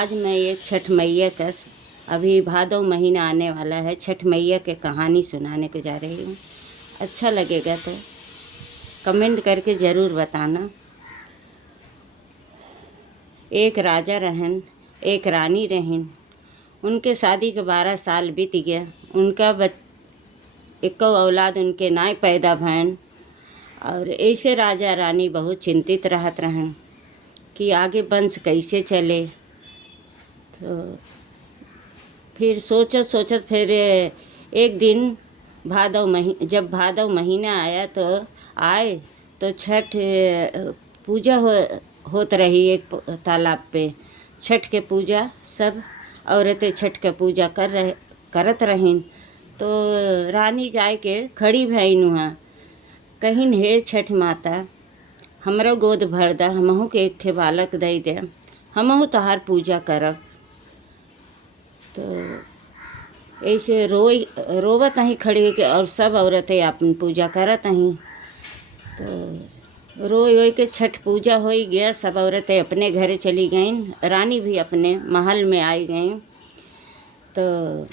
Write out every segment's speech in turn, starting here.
आज मैं एक छठ मैया का अभी भादव महीना आने वाला है, छठ मैया के कहानी सुनाने को जा रही हूँ। अच्छा लगेगा तो कमेंट करके ज़रूर बताना। एक राजा रहन, एक रानी रहन। उनके शादी के 12 साल बीत गया। उनका एको औलाद उनके नाय पैदा भैन। और ऐसे राजा रानी बहुत चिंतित रहत रहन कि आगे वंश कैसे चले। तो फिर सोचत फिर एक दिन जब भादव महीना आया तो छठ पूजा होत रही एक तालाब पे। छठ के पूजा सब औरतें छठ के पूजा करत रहीन। तो रानी जाए के खड़ी भईन वहाँ कहिन, हे छठ माता, हमरो गोद भर दा, हमहू के एक खे बालक दई दे, हमहू तहार पूजा करब। तो ऐसे रोवत नहीं खड़ी के और सब औरतें अपन पूजा करत नहीं। तो रोई के छठ पूजा हो गया। सब औरतें अपने घरे चली गईं, रानी भी अपने महल में आई गईं। तो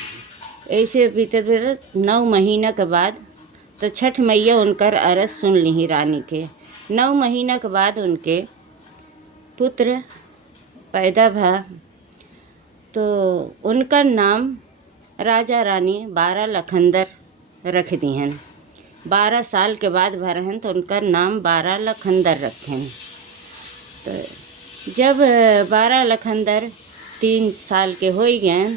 ऐसे बीते 9 महीना के बाद तो छठ मैया उनकर अरज सुन ली रानी के। 9 महीना के बाद उनके पुत्र पैदा भा। तो उनका नाम राजा रानी 12 लखनदर रख दिहन। 12 साल के बाद भरहन तो उनका नाम 12 लखनदर रखें। तो जब 12 लखनदर 3 साल के हो गए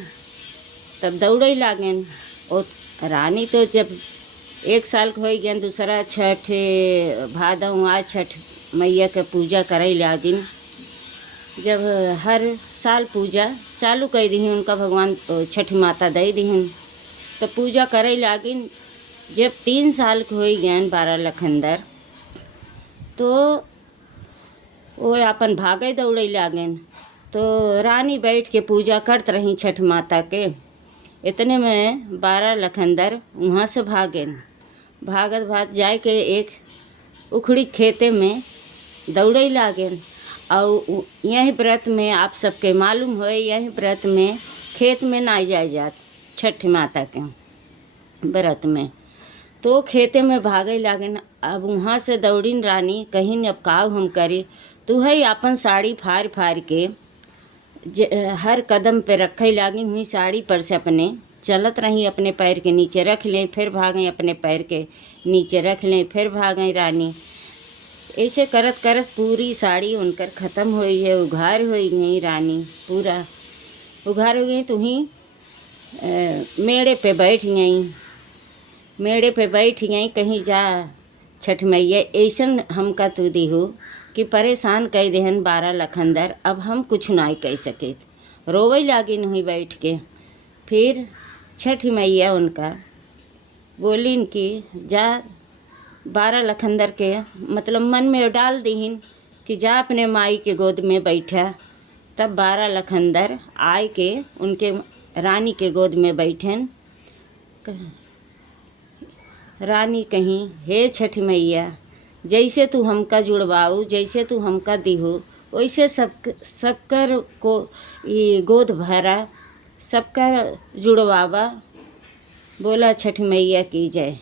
तब दौड़े लागेन। और रानी तो जब 1 साल के हो गए, दूसरा छठ भादव आज छठ मैया के पूजा करे लागिन। जब हर साल पूजा चालू कर दीहन, उनका भगवान छठ माता दे दीहन तो पूजा करे लागिन। जब 3 साल के हो गए 12 लखनदर तो वो अपन भागे दौड़े लागेन। तो रानी बैठ के पूजा करत रही छठ माता के। इतने में 12 लखनदर वहाँ से भागत जाए के एक उखड़ी खेते में दौड़े लागेन। और यही व्रत में आप सबके मालूम हो, यही व्रत में खेत में ना जात छठ माता के व्रत में। तो खेते में भागे लागेन। अब वहाँ से दौड़ीन रानी कहीं अब काव हम करे। तो है अपन साड़ी फाड़ के हर कदम पे रखे लागिन हुई। साड़ी पर से अपने चलत रही, अपने पैर के नीचे रख लें, फिर भागें, अपने पैर के नीचे रख लें, फिर भागें रानी। ऐसे करत पूरी साड़ी उनकर ख़त्म हो गई है, उघार हो गई रानी, पूरा उघार हो गई। तो ही मेड़े पे बैठ गई कहीं जा छठ मैया ऐसन हमका तू दीहू कि परेशान कह देहन 12 लखनदर, अब हम कुछ नहीं कह सके। रोवे लागी नहीं बैठ के। फिर छठ मैया उनका बोलिन कि जा 12 लखनदर के मतलब मन में डाल दीहिन कि जा अपने माई के गोद में बैठा। तब 12 लखनदर आए के उनके रानी के गोद में बैठन। रानी कहीं, हे छठ मैया, जैसे तू हमका जुड़वाऊ, जैसे तू हमका दीहू, वैसे सबकर को ये गोद भरा, सबका जुड़वावा। बोला छठ मैया की जय।